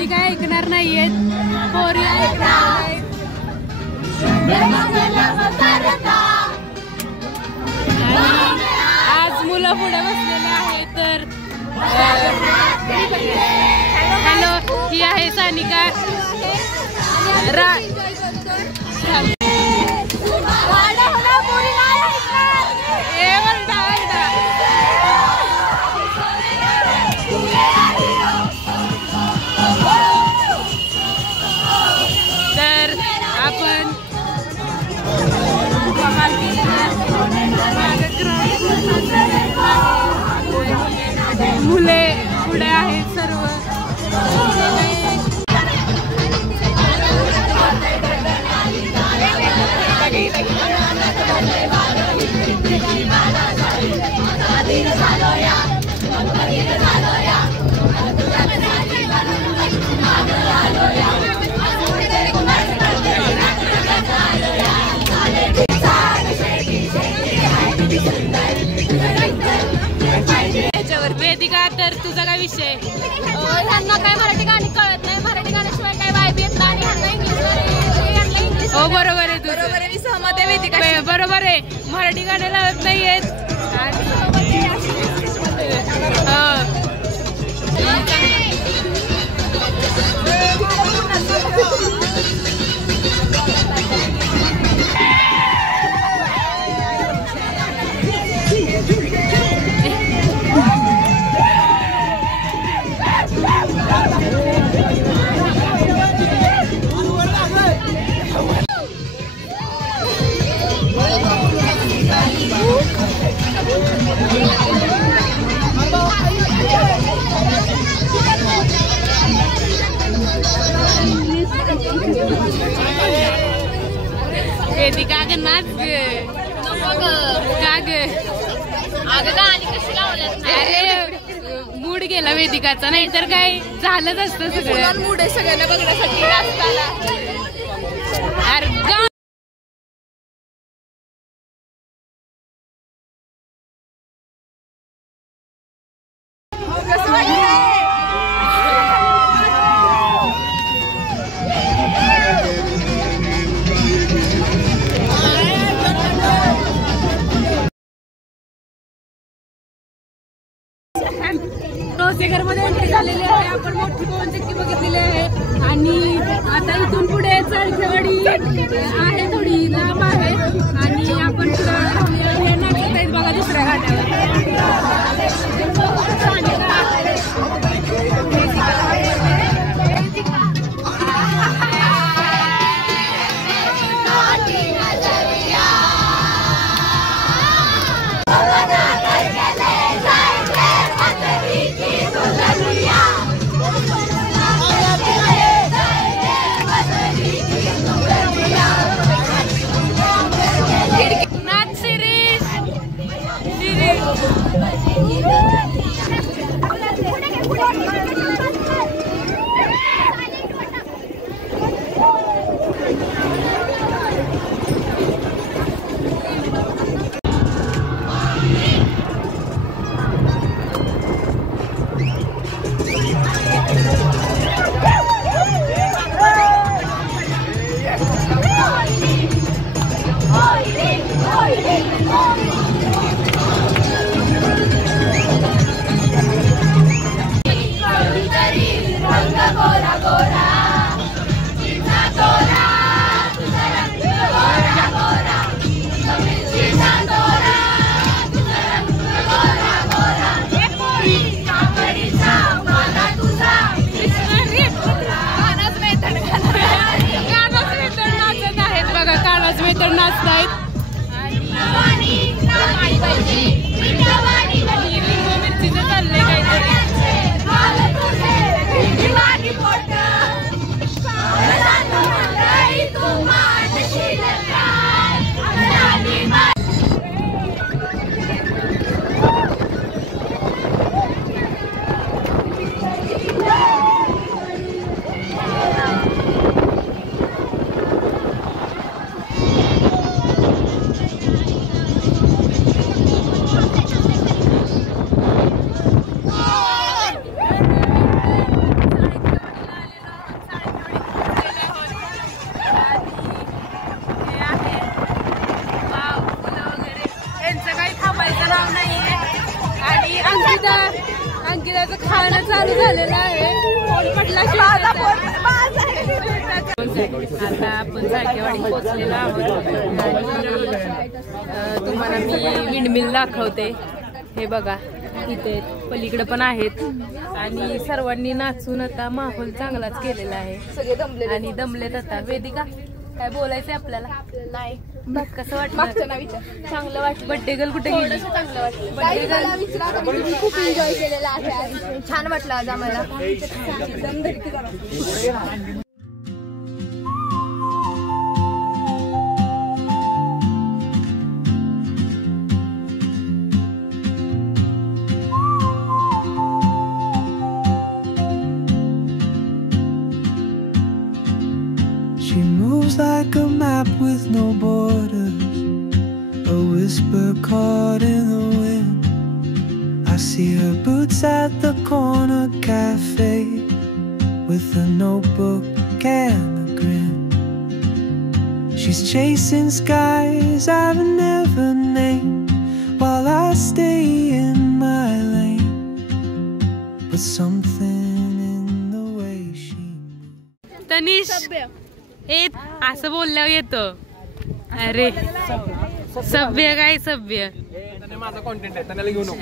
पोरी काय ऐकणार नाहीयेत, पोरी ऐकणार नाहीत. आज मुलं पुढे बसलेले आहेत. तर हॅलो, ही आहे सानिका. तर आपण मुले पुढे आहेत सर्व. वेदिका, तर तुझा काय विषय? ह्यांना काय मराठी गाणी कळत नाही, मराठी गाण्याशिवाय काय वाईब येत नाही. हो बरोबर आहे, बरोबर आहे, मी सहमत आहे वेदिका. बरोबर आहे, मराठी गाणे लावत नाहीयेत. वेदिका ग नाच ग, का ग? अगं गाणी कशी लावल्यात? अरे मूड गेला वेदिकाचा, नाही तर काय झालंच असतं सगळं. मूड आहे सगळ्यांना बघण्यासाठी नाचताना. अरे मध्ये एंट्री झालेली आहे. आपण मोठी पवनचक्की बघितलेली आहे आणि आता इथून पुढे चढखेवाडी आहे, थोडी लांब आहे आणि आपण हे नाचत आहेत बघा दुसऱ्या घाटावर. माझं खाणं चालू झालेलं आहे. आता आपण जायकेवाडी पोहोचलेलो आहोत आणि तुम्हाला मी विंडमिल दाखवते. हे बघा इथे पलीकडे पण आहेत आणि सर्वांनी नाचून आता माहोल चांगलाच केलेला आहे आणि दमलेत आता. वेदिका काय बोलायचंय आपल्याला? नाही बघ कसं वाटलं? चांगलं वाटलं. बड्डे गर्ल कुठे गेली? चांगलं वाटलं. बड्डे गर्ल खूप एन्जॉय केलेला आहे. छान वाटलं आज आम्हाला. She moves like a map with no borders, a whisper caught in the wind. I see her boots at the corner cafe with a notebook and a grin. She's chasing skies I've never named while I stay in my lane, but something in the way she moves. Tanish ए असं बोलल्यावर येतं. अरे सभ्य काय सभ्य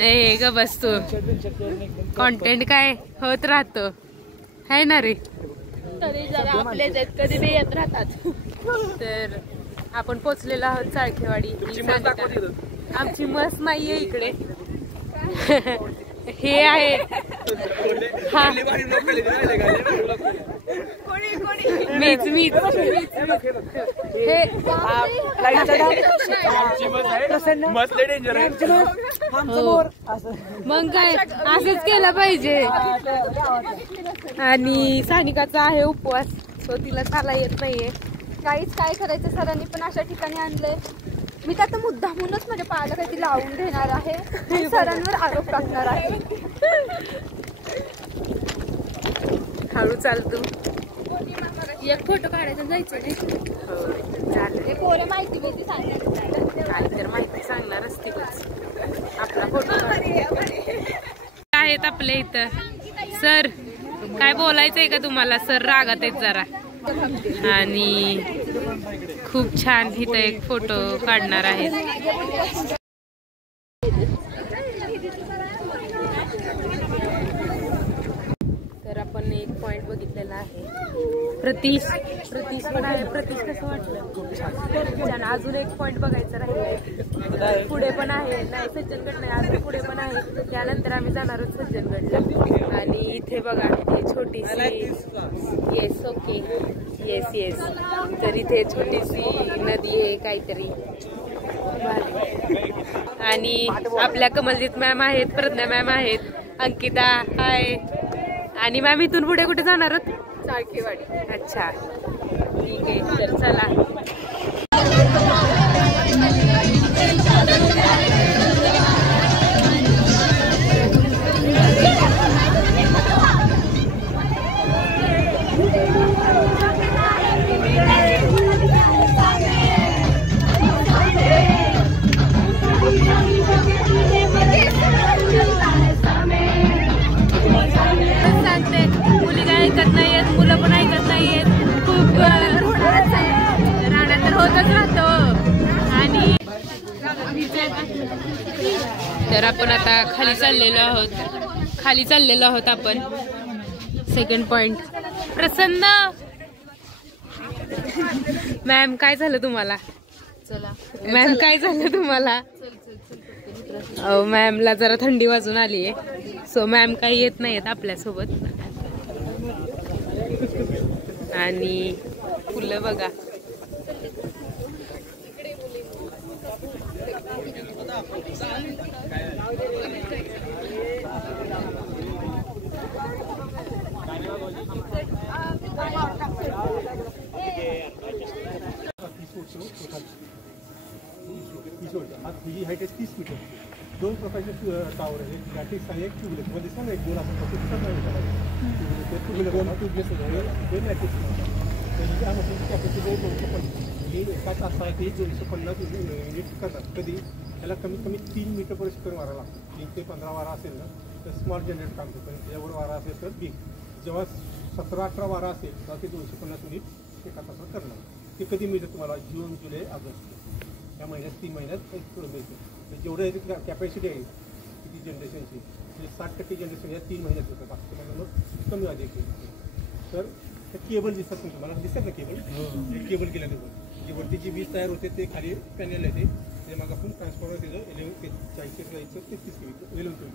ए ग बस तू. Content काय होत राहत है ना रे. तरी जरा आपले कधी बी येत राहतात. तर आपण पोचलेलो आहोत चाळखेवाडी. आमची मस नाहीये इकडे. हे आहे मीच हे मग काय असंच केलं पाहिजे. आणि सानिकाचा आहे उपवास, सो तिला चाला येत नाहीये. काहीच काय करायचं, सरांनी पण अशा ठिकाणी आणलंय. मी तर आता मुद्दामूनच माझ्या पायाला काहीतरी लावून घेणार आहे आणि सरांवर आरोप टाकणार आहे. हळू चाल तू. एक फोटो काढायचा जायचं नाही. चालेल. पोरं माहिती बिहिती सांगणार काय तर माहिती सांगणारच तिलाच. आपला फोटो आहेत आपल्या इथं. सर काय बोलायचंय का तुम्हाला? सर रागात आहेत जरा आणि खूप छान इथं एक फोटो काढणार आहेत. तर आपण एक पॉइंट बघितलेला आहे. प्रतीश पण आहे. प्रतीश कसं वाटलं? छान. अजून एक पॉइंट बघायचं राहिलंय. पुढे पण आहे. नाही सज्जनगड नाही, अजून पुढे पण आहे. त्यानंतर आम्ही जाणार आहोत सज्जनगडला. आणि इथे बघा ही छोटीशी येस ओके येस तर इथे छोटीशी नदी आहे काहीतरी. आणि आपल्या कमलजीत मॅम आहेत, प्रज्ञा मॅम आहेत, अंकिता हाय. आणि मॅम इथून पुढे कुठे जाणार आहोत? चाळखेवाडी. अच्छा ठीक आहे. तर चला. सांगते मुली काय ऐकत नाहीयेत, मुलं पण ऐकत नाहीयेत. खूप राडा तर होतच राहतो. आणि तर आपण आता खाली चाललेलो आहोत आपण. Second point. प्रसन्न मॅम काय झालं तुम्हाला? चला मॅम काय झालं तुम्हाला? मॅमला जरा थंडी वाजून आली आहे, सो मॅम काही येत नाहीयेत आपल्यासोबत. आणि फुलं बघा. ही हाईट आहे 30 मीटर. 2 प्रकारचे टावर आहे. गॅटिक्स आहे, एक ट्यूबलेस मध्ये सांगा एक 2 असं ट्यूबलेस हे एका तासात 250 युनिट करतात. कधी त्याला कमीत कमी 3 मीटर पर स्क्वेअर मारा लागतो. 3 ते 15 वारा असेल ना स्मॉल जनरेटर काम करतो. त्याच्यावर वारा असेल तर बी. जेव्हा 17-18 वारा असेल तेव्हा ते 250 युनिट एका तासात करणार. ते कधी मिळतं तुम्हाला? जून, जुलै, ऑगस्ट या महिन्यात 3 महिन्यात थोडं मिळतं. जेवढं याची कॅपॅसिटी आहे किती जनरेशनची म्हणजे 60% जनरेशन या 3 महिन्यात होतं. बाकी तुम्हाला मग कमी अधिक. तर केबल दिसतात तुम्हाला दिसतात ना केबल केल्यानंतर वरती जी वीज तयार होते ते खाली पॅनल येते. ते मग आपण ट्रान्सफॉर्मर त्याचं 40 जायचं 33 kV 11 kV.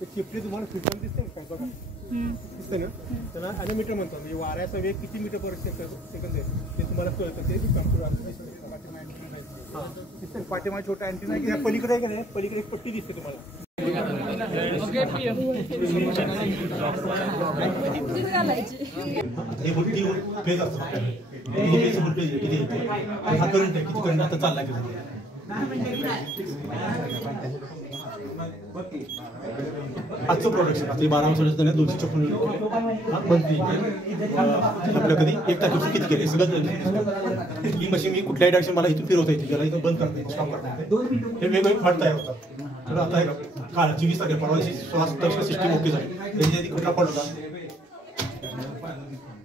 ते चिपटे तुम्हाला फिटून दिसते ना काय बघा दिसतं ना. त्याला ॲनोमीटर म्हणतात. म्हणजे वाऱ्याचा वेग किती मीटर पर सेकंद आहे ते तुम्हाला कळतं. ते कम्प्युटर दिसतं. पाठीमागे छोटा अँटिना आहे. पलीकडे आहे का नाही? पलीकडे एक पट्टी दिसते तुम्हाला. हे वोल्टेज फेज असतो. हे वोल्टेज किती येते हा करंट आहे. किती करंट आता चालला की आजचं प्रोडक्शन आता 12 वर्षाचं 256 बनते. आपल्या कधी 1 तारखेपासून किती केले सगळं. ही मशीन मी कुठल्याही डायरेक्शन मला इथून फिरवता येते. त्याला इथून बंद करता येते, स्टॉप करता येते. हे वेगवेगळे फॉल्ट तयार होतात. तर आता आहे काळ 24 तारखेला परवाची 16 सिस्टीम ओके झाली. त्याची आधी कुठला फॉल्ट होता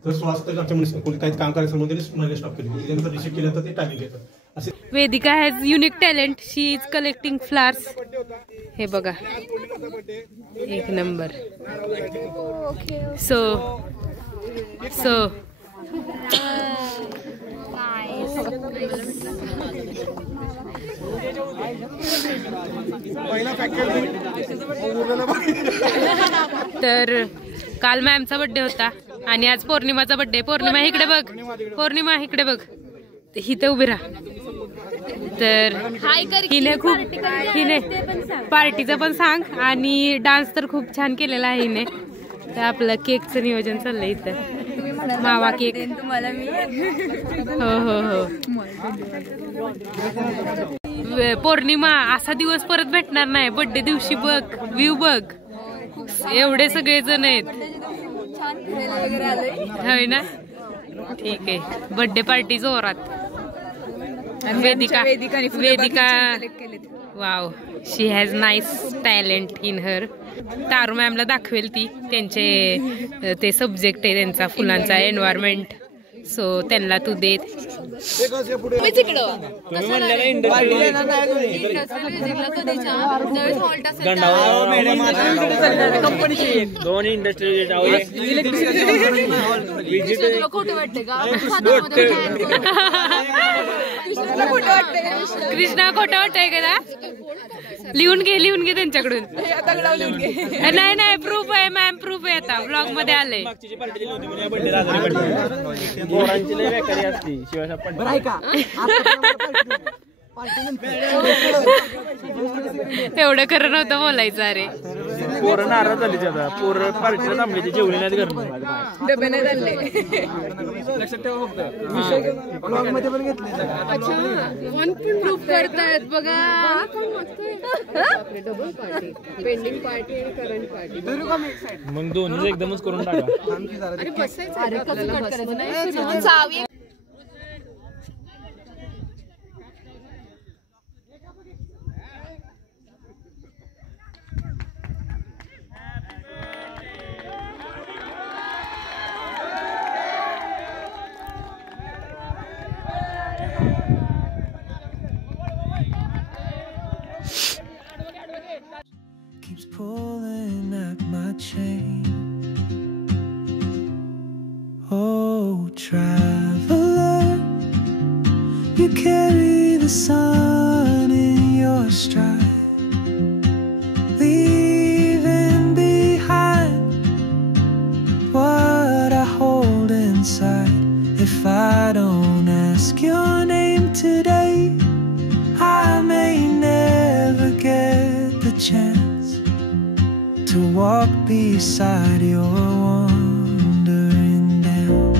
तर 16 तारखेला आमच्या मुलीस कोणी काही काम करायचं म्हणून त्यांनी स्टॉप केली. त्यानंतर रिसिव्ह केल्यानंतर ते टायमिंग घेतात. असे Vedika has unique talent. She is collecting flowers. हे बघा एक नंबर. सो तर काल मॅमचा बर्थडे होता आणि आज पौर्णिमाचा बर्थडे. पौर्णिमा इकडे बघ. पौर्णिमा इकडे बघ. हिथे उभी राहा. तर हिने पार्टीचं पण सांग आणि डान्स तर खूप छान केलेला आहे हिने. तर आपलं केकचं नियोजन चाललंय इथं. मावा केक. हो हो हो. पौर्णिमा असा दिवस परत भेटणार नाही. बर्थडे दिवशी बघ व्ह्यू बघ. एवढे सगळे जण आहेत. होय ना. ठीक आहे. बर्थडे पार्टी जोरात. Vedika wow. She has nice talent in her. Taru मॅमला दाखवेल ती. त्यांचे ते सब्जेक्ट आहे त्यांचा फुलांचा एन्व्हायरमेंट. सो त्यांना तू देत. कृष्णा खोटं वाटतंय का? लिहून घे त्यांच्याकडून. नाही नाही प्रूफ आहे मॅम. प्रूफ आहे. आता ब्लॉग मध्ये आलंय. एवढं खरं नव्हतं बोलायचं. अरे पोरं नाराज झाली. आता पोरं पार्टीला थांबली. जेवली नाहीत घरून. डबे नाही झाले. लक्षात ठेवा फक्त. ब्लॉग मध्ये पण घेतले. पण प्रूफ करतायत बघा. पेंडिंग पार्टी आणि करंट पार्टी. मग दोन्ही एकदमच करून टाका. अरे बसायचं. अरे कसं कट करायचं नाही. Keeps pulling at my chain. Oh, traveler, you carry the sun in your stride, leaving behind what I hold inside. If I don't ask your name today, I may never get the chance to walk beside your wandering dance.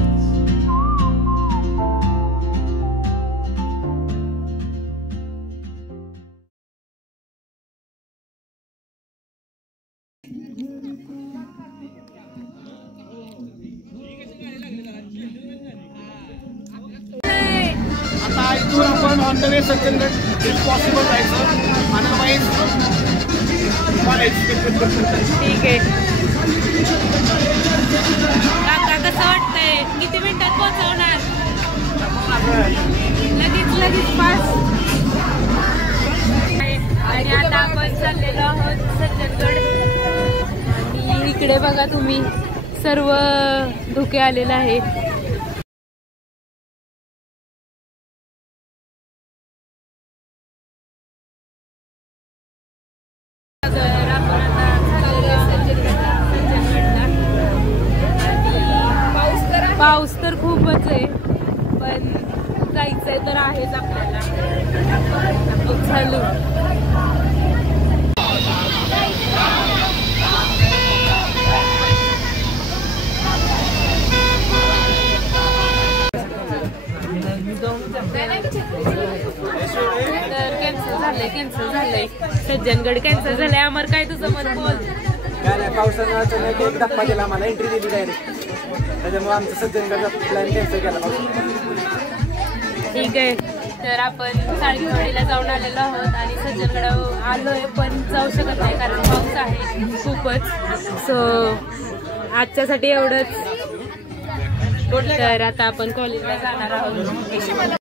आता इथून आपण on the way Sajjangad if possible जायचं. Otherwise ठीक आहे काका, कसं वाटतंय? किती मिनिटात पोहोचवणार? लगेच पास. आणि आता आपण चाललेलो आहोत सज्जनगड. आणि इकडे बघा तुम्ही सर्व धोके आलेले आहे. पाऊस तर खूपच आहे, पण जायचंय तर आहेच आपल्याला. चालू तर कॅन्सल झालंय सज्जनगड कॅन्सल झालंय. अमर, काय तुझं मत बोल? काय नाही, पावसानं एक धप्पा दिला, आम्हाला एंट्री दिली डायरेक्ट, त्याच्यामुळे आमचं सज्जनगडचा प्लॅन कॅन्सल केला. ठीक आहे, तर आपण साळीवाडीला जाऊन आलेलो आहोत आणि सज्जनगड आलोय, पण जाऊ शकत नाही कारण पाऊस आहे खूपच. सो आजच्यासाठी एवढंच. तर आता आपण कॉलेजला जाणार आहोत.